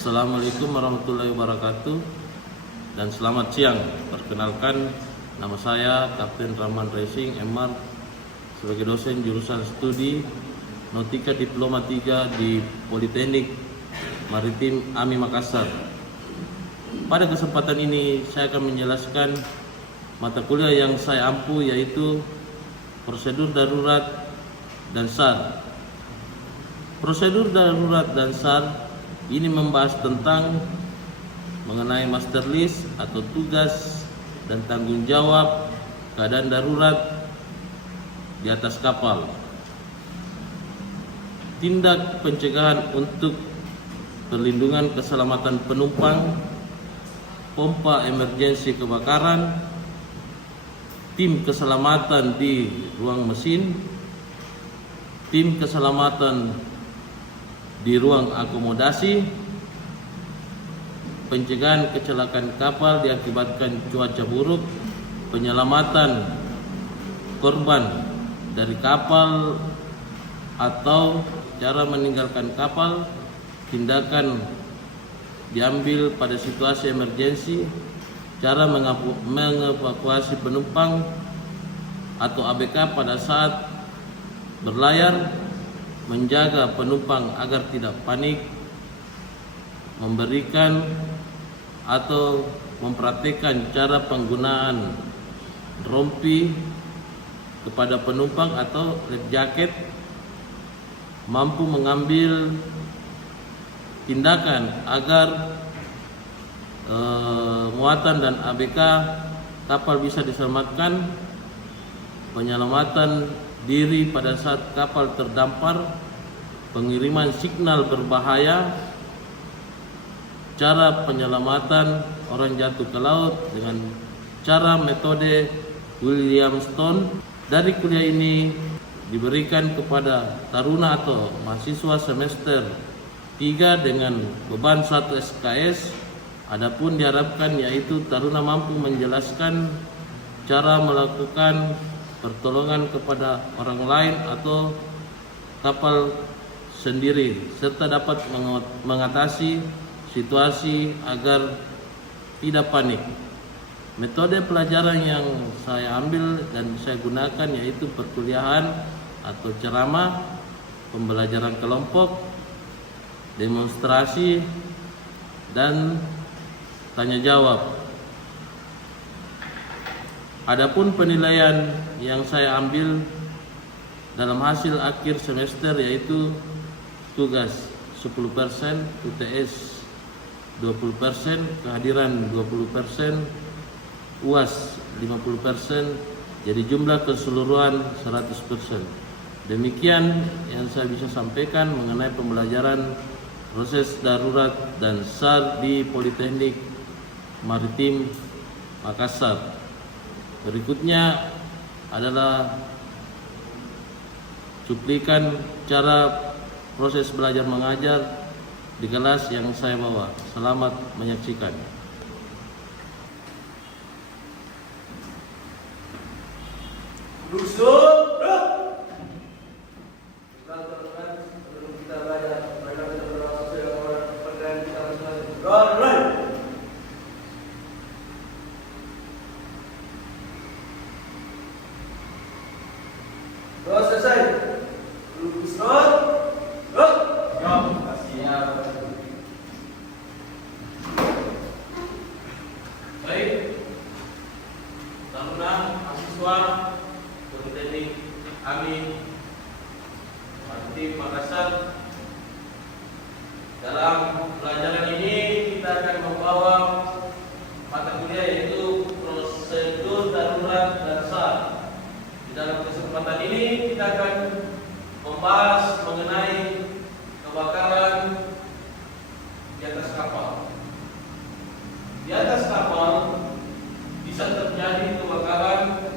Assalamualaikum warahmatullahi wabarakatuh dan selamat siang. Perkenalkan, nama saya Kapten Rahman Racing MR sebagai dosen jurusan studi Nautika Diploma 3 di Politeknik Maritim AMI Makassar. Pada kesempatan ini saya akan menjelaskan mata kuliah yang saya ampu, yaitu prosedur darurat dan SAR. Prosedur darurat dan SAR ini membahas tentang mengenai master list atau tugas dan tanggung jawab keadaan darurat di atas kapal. Tindak pencegahan untuk perlindungan keselamatan penumpang, pompa emergensi kebakaran, tim keselamatan di ruang mesin, tim keselamatan di ruang akomodasi, pencegahan kecelakaan kapal diakibatkan cuaca buruk, penyelamatan korban dari kapal atau cara meninggalkan kapal, tindakan diambil pada situasi emergensi, cara mengevakuasi penumpang atau ABK pada saat berlayar, menjaga penumpang agar tidak panik, memberikan atau mempraktikkan cara penggunaan rompi kepada penumpang atau life jacket, mampu mengambil tindakan agar muatan dan ABK kapal bisa diselamatkan, penyelamatan diri pada saat kapal terdampar, pengiriman signal berbahaya, cara penyelamatan orang jatuh ke laut dengan cara metode Williamson. Dari kuliah ini diberikan kepada taruna atau mahasiswa semester 3 dengan beban 1 SKS. Adapun diharapkan yaitu taruna mampu menjelaskan cara melakukan pertolongan kepada orang lain atau kapal sendiri, serta dapat mengatasi situasi agar tidak panik. Metode pelajaran yang saya ambil dan saya gunakan yaitu perkuliahan atau ceramah, pembelajaran kelompok, demonstrasi, dan tanya jawab. Adapun penilaian yang saya ambil dalam hasil akhir semester yaitu tugas 10%, UTS 20%, kehadiran 20%, UAS 50%, jadi jumlah keseluruhan 100%. Demikian yang saya bisa sampaikan mengenai pembelajaran proses darurat dan SAR di Politeknik Maritim Makassar. Berikutnya adalah cuplikan cara proses belajar mengajar di kelas yang saya bawa. Selamat menyaksikan. Selesai. Baik, taruna mahasiswa Politeknik AMI Maritim Makassar, dalam pelajaran ini kita akan membawa mata kuliah yaitu prosedur darurat dan SAR. Di dalam kesempatan ini kita akan membahas mengenai kebakaran di atas kapal. Di atas kapal bisa terjadi kebakaran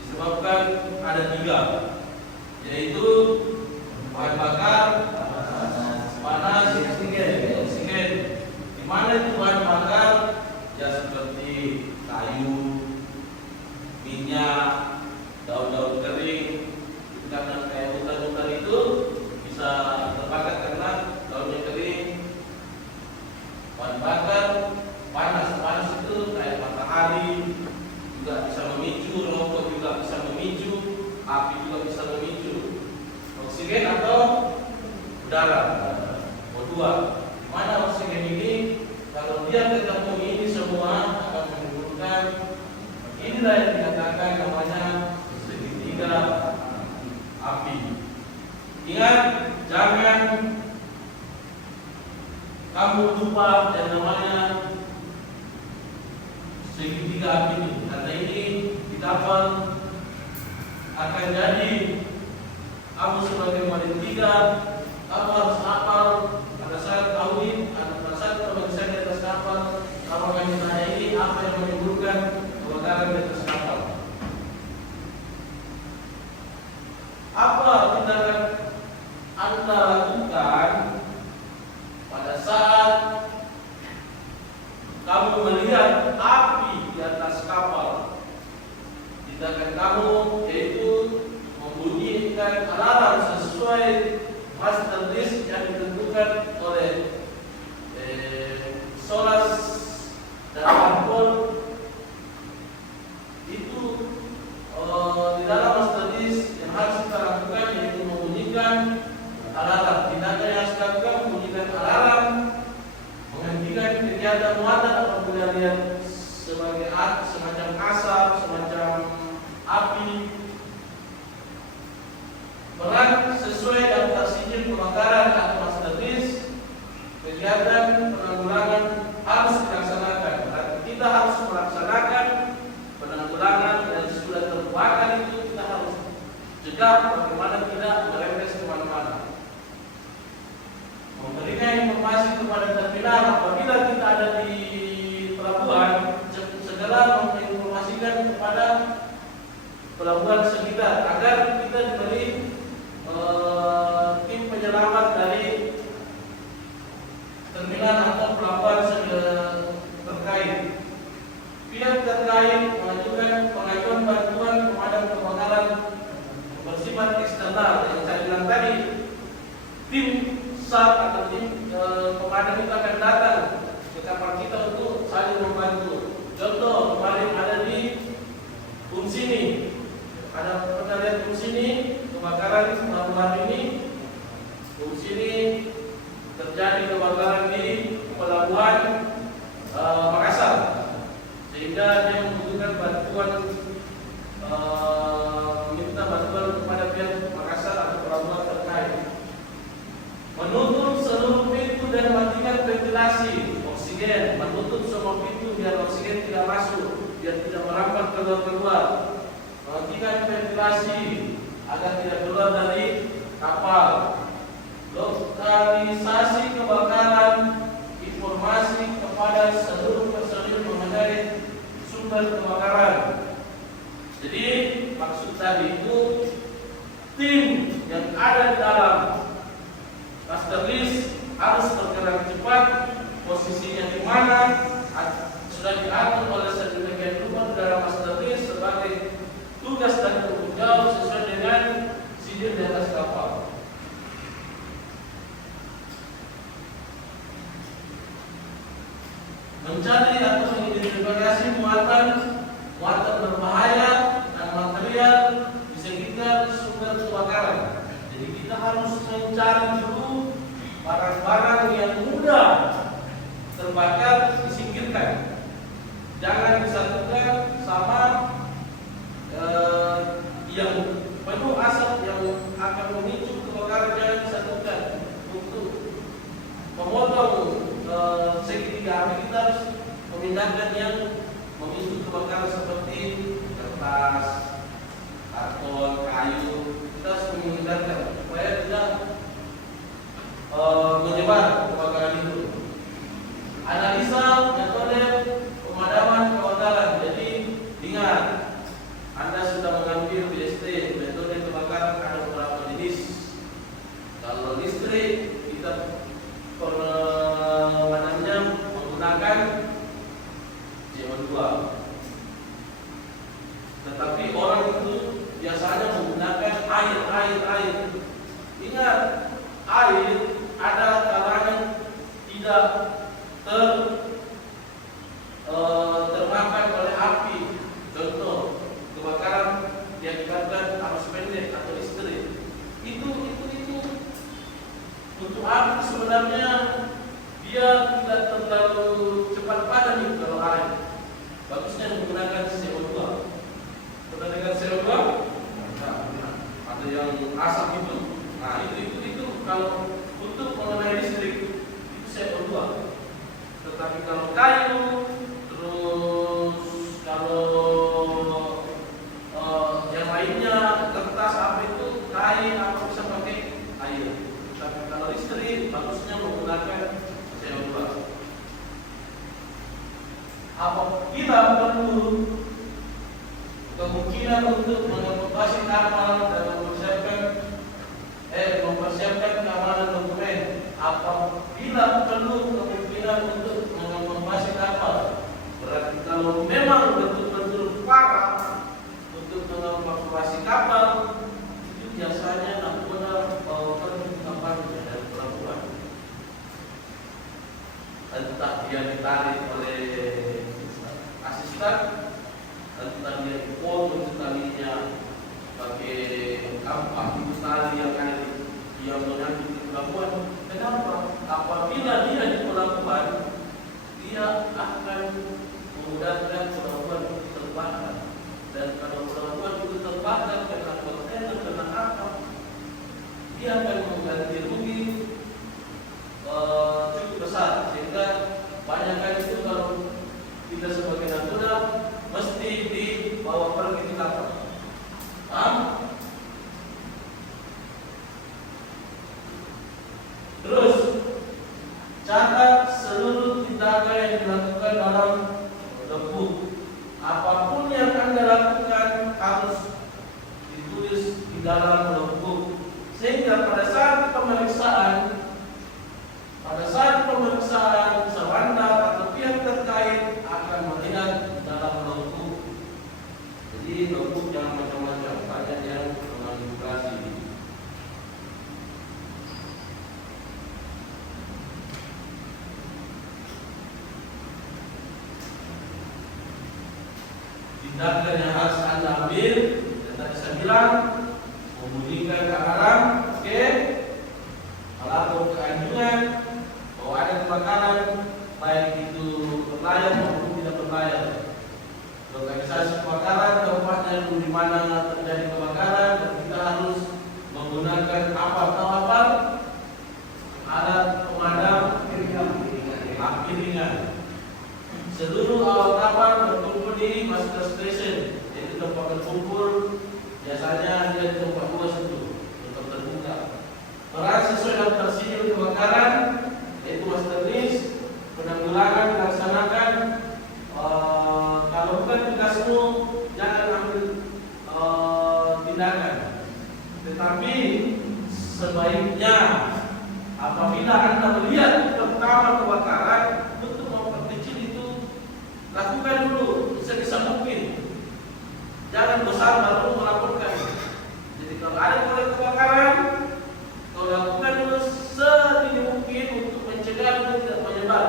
disebabkan ada 3, yaitu bahan bakar, panas, oksigen. Di mana itu bahan bakar? Ya seperti kayu, minyak, daun-daun kering, karena kayak hutan-hutan itu kedua, mana oksigen ini kalau dia ketemu ini semua akan menimbulkan inilah yang dikatakan namanya segitiga api. Ingat, jangan kamu lupa yang namanya segitiga api ini, karena ini di kapal akan jadi kamu sebagai wanita, kamu harus hafal pada saat audit, pada saat pemeriksaan di atas kapal, kamu akan ditanya ini apa yang menimbulkan kebakaran di atas kapal. Apa tindakan Anda lakukan pada saat kamu melihat api di atas kapal? Tindakan kamu yaitu membunyikan alarm sesuai master list yang ditentukan oleh SOLAS dan Marpol. Itu di dalam master list yang harus kita lakukan yaitu membunyikan alarm. Tindakan yang harus dilakukan membunyikan alarm, menghentikan kegiatan muatan apabila lihat sebagai semacam asap, semacam api. Peran sesuai daftar sijil kebakaran atau master list, kegiatan penanggulangan harus dilaksanakan. Berarti kita harus melaksanakan penanggulangan dan sudah terbakar itu kita harus cegah bagaimana tidak merembes kemana-mana. Memberikan informasi kepada terminal apabila kita ada di pelabuhan, segera menginformasikan kepada pelabuhan sekitar agar kita diberi tim penyelamat dari terminal atau pelabuhan terkait. Pihak terkait mengajukan pengajuan bantuan pemadam kebakaran bersifat eksternal yang saya bilang tadi. Tim SAR atau tim pemadam itu akan datang ke kapal kita untuk saling membantu. Contoh kemarin ada di Sini, ada pernah lihat sini kebakaran pelabuhan ini. Sini terjadi kebakaran di pelabuhan Makassar, sehingga dia membutuhkan bantuan, meminta bantuan kepada pihak Makassar atau pelabuhan terkait. Menutup seluruh pintu dan matikan ventilasi oksigen, menutup semua pintu biar oksigen tidak masuk, biar tidak merambat keluar. Matikan ventilasi agar tidak keluar dari kapal. Lokalisasi kebakaran, informasi kepada seluruh personil mengenai sumber kebakaran. Jadi maksud tadi itu tim yang ada di dalam master list harus bergerak cepat, posisinya di mana sudah diatur oleh sedemikian rupa dalam master list sebagai tugas dan tanggung jawab sesuai dengan sijil di atas kapal. Mencari atau mengidentifikasi muatan berbahaya dan material di sekitar sumber kebakaran. Jadi kita harus mencari dulu barang-barang yang mudah terbakar, disingkirkan. Jangan disatukan sama yang penuh asap yang akan memicu kebakaran. Jangan disatukan. Untuk memotong segitiga api kita harus memindahkan yang memicu kebakaran seperti kertas, karton, kayu. Kita harus memindahkan supaya tidak menyebar kebakaran itu. Analisa metode pemadaman kebakaran. Jadi ingat, Anda sudah mengambil BST, metode kebakaran ada beberapa jenis. Kalau listrik kita pemadamnya menggunakan CO2. Tetapi orang itu biasanya menggunakan air. Ingat, air ada kalanya tidak termakan oleh api. Contoh kebakaran diakibatkan arus pendek atau listrik. Itu untuk untuk api sebenarnya dia tidak terlalu cepat padam nih kalau air. Bagusnya menggunakan CO2. Pernah dengan CO2? Nah, ada yang asap itu. Nah itu kalau untuk mengenai listrik itu CO2. Tetapi kalau kayu, terus kalau yang lainnya kertas apa itu kain apa bisa pakai air. Tapi kalau listrik bagusnya menggunakan CO2. Apabila perlu kemungkinan untuk mengevakuasi kapal dan mempersiapkan keamanan dokumen. Apabila perlu kemungkinan untuk mengevakuasi kapal, berarti kalau memang betul-betul parah untuk mengevakuasi kapal, itu biasanya nakoda bawakan kapal dari pelabuhan. Entah dia ditarik oleh asisten, entah dia dipotong talinya pakai kampak itu tali yang ada yang menyangkut di pelabuhan. Kenapa? Apabila dia di pelabuhan, dia akan memudahkan pelabuhan itu terbakar. Dan kalau pelabuhan itu terbakar karena kontainer kena apa, dia akan mengganti rugi cukup besar, sehingga banyak kali itu kalau kita sebagai nakoda mesti dibawa pergi di kapal. Paham? Terus catat seluruh tindakan yang dilakukan dalam logbook. Apapun yang Anda lakukan harus ditulis di dalam logbook, sehingga pada saat pemeriksaan Saranda atau pihak terkait akan melihat dalam logbook. Jadi logbook yang macam-macam, banyak yang memanipulasi. Tindakan yang harus Anda ambil, yang tadi saya bilang, memulihkan keadaan, oke? Melapor ke anjungan bahwa ada kebakaran, baik itu berlayar maupun tidak berlayar. Organisasi kebakaran, tempatnya di mana terjadi kebakaran, dan kita harus menggunakan apa? Alat pemadam api ringan. Seluruh alat kapal berkumpul di master station, yaitu tempat berkumpul. Biasanya dia di tempat luas itu, tempat terbuka. Peran sesuai dengan prosedur kebakaran, yaitu master list, penanggulangan dilaksanakan. Kalau bukan tugasmu, jangan ambil tindakan. Tetapi sebaiknya apabila Anda melihat pertama kebakaran, untuk memperkecil itu, lakukan dulu sebisa mungkin. Jangan besar baru melaporkan. Jadi kalau ada proyek kebakaran, kau lakukan dulu sedini mungkin untuk mencegah itu tidak menyebar.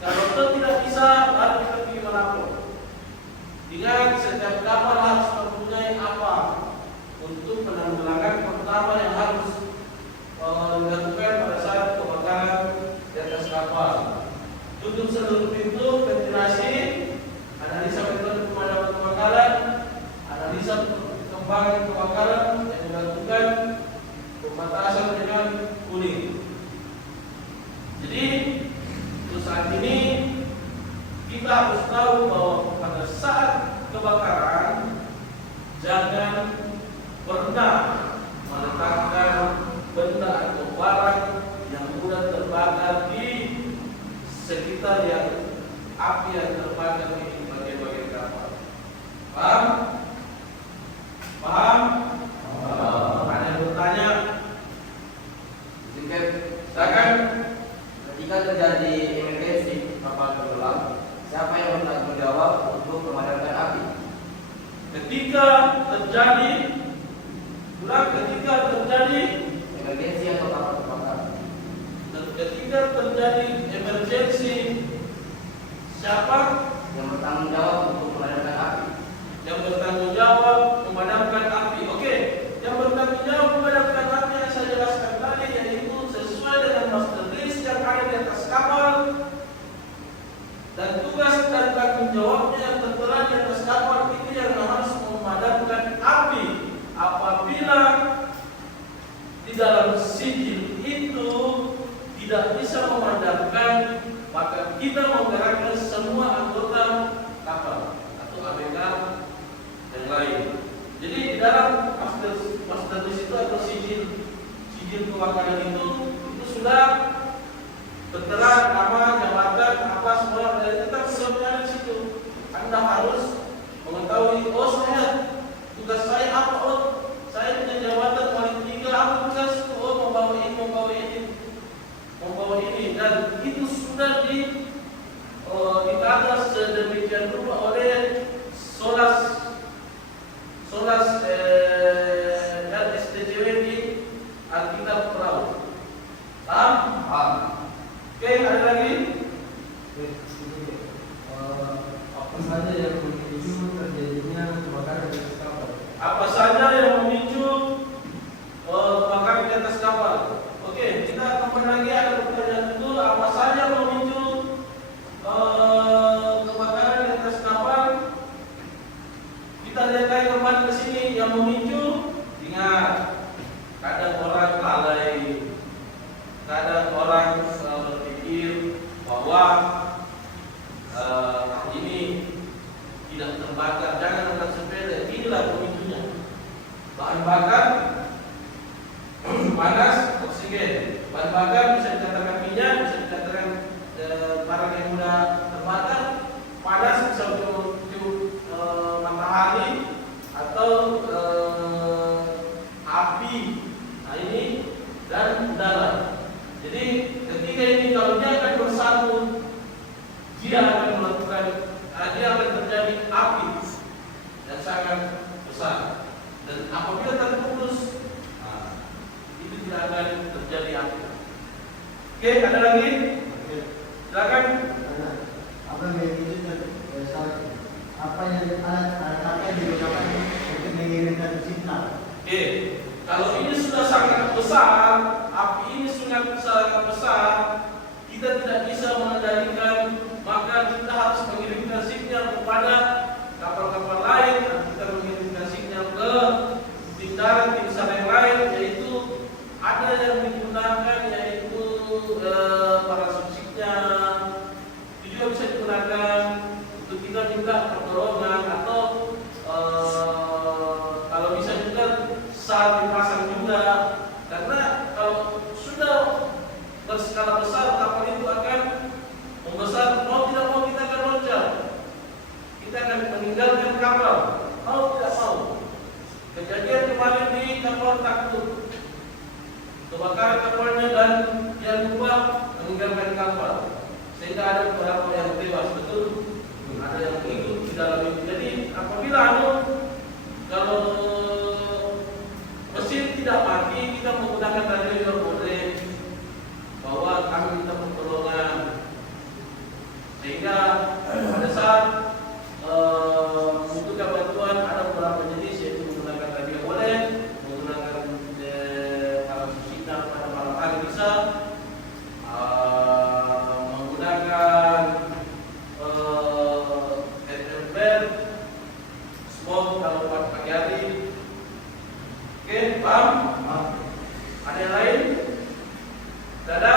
Kalau itu tidak bisa, baru kita pergi melapor. Ingat, setiap kapal harus mempunyai apa untuk penanggulangan pertama yang harus dilakukan pada saat kebakaran di atas kapal. Tutup seluruh pintu, ventilasi, analisa metode pemadaman kebakaran, analisa perkembangan kebakaran yang dilakukan, pembatasan dengan kuning. Jadi untuk saat ini kita harus tahu bahwa pada saat kebakaran jangan pernah meletakkan benda atau barang yang mudah terbakar di sekitar yang api yang terbakar di bagian-bagian kapal. Paham? Paham? Ada yang bertanya? Silakan. Ketika terjadi emergensi kapal tenggelam, siapa yang bertanggung jawab untuk memadamkan api? Ketika terjadi Emergensi atau kapal terbakar? Ketika terjadi emergensi, siapa yang bertanggung jawab untuk memadamkan api? Yang bertanggung jawab memadamkan api. Oke, yang bertanggung jawab memadamkan api yang saya jelaskan tadi, yaitu sesuai tidak bisa memadamkan, maka kita menggerakkan semua anggota kapal atau ABK yang lain. Jadi di dalam master itu atau sijil kebakaran itu sudah tertera nama, jabatan, apa semua, dan kita sudah di situ. Anda harus mengetahui, oh saya tugas saya apa, oh saya punya jabatan paling tinggi apa tugas, oh membawa ini, dan itu sudah ditata sedemikian rupa oleh Solas dan STJW di Alkitab Perahu. Paham? Oke, ada lagi? Apa saja yang memicu terjadinya kebakaran di atas kapal? Apa saja yang memicu kebakaran di atas kapal? Oke, kita kembali lagi ada pertanyaan itu. Apa saja yang memicu kebakaran di atas kapal? Kita lihat kembali ke sini yang memicu. Ingat, kadang orang lalai, kadang orang berpikir bahwa ini tidak terbakar. Jangan anggap sepele. Inilah pemicunya. Bahan bakar, panas, oksigen. Bahan bakar bisa dikatakan minyak, bisa dikatakan barang yang mudah terbakar. Panas bisa untuk matahari atau api. Nah ini dan udara. Jadi ketika ini kalau dia akan bersatu, dia akan melakukan, dia akan terjadi api yang sangat besar. Dan apabila terputus, itu tidak akan terjadi api. Oke, ada lagi? Silakan. Apa yang memicu apa yang digunakan untuk mengirimkan signal? Oke, kalau ini sudah sangat besar, api ini sangat besar, kita tidak bisa mengendalikan, maka kita harus mengirimkan sinyal kepada kapal-kapal lain, dan kita mengirimkan sinyal ke tim darat, tim sar yang lain, yaitu ada yang digunakan, yaitu parasubsidnya, itu juga bisa digunakan untuk kita minta pertolongan atau kalau bisa juga saat dipasang juga, karena kalau sudah berskala besar kapal itu akan membesar, mau tidak mau kita akan loncat, kita akan meninggalkan kapal, mau tidak mau. Kejadian kemarin di kapal Takut, kebakaran kapalnya dan yang lupa meninggalkan kapal, sehingga ada beberapa yang tewas, betul, ada yang ikut di dalam itu. Jadi apabila kalau mesin tidak mati, kita menggunakan radio juga boleh, bahwa kami minta pertolongan, sehingga pada saat membutuhkan bantuan ada beberapa jenis, yaitu menggunakan radio boleh, menggunakan alat sinar pada malam hari bisa, menggunakan bel, smoke kalau pagi hari. Oke, paham? Ada yang lain? Tidak ada?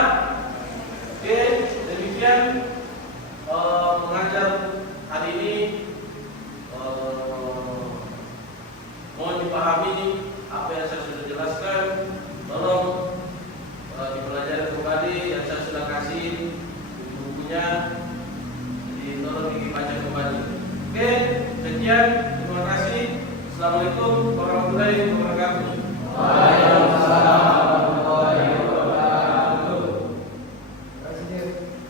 Oke, demikian mengajar hari ini. Mohon dipahami apa yang saya sudah jelaskan. Tolong dipelajari kembali yang saya sudah kasih buku-bukunya. Jadi tolong dibaca kembali. Oke, sekian. Terima kasih. Assalamualaikum warahmatullahi wabarakatuh. Waalaikumsalam.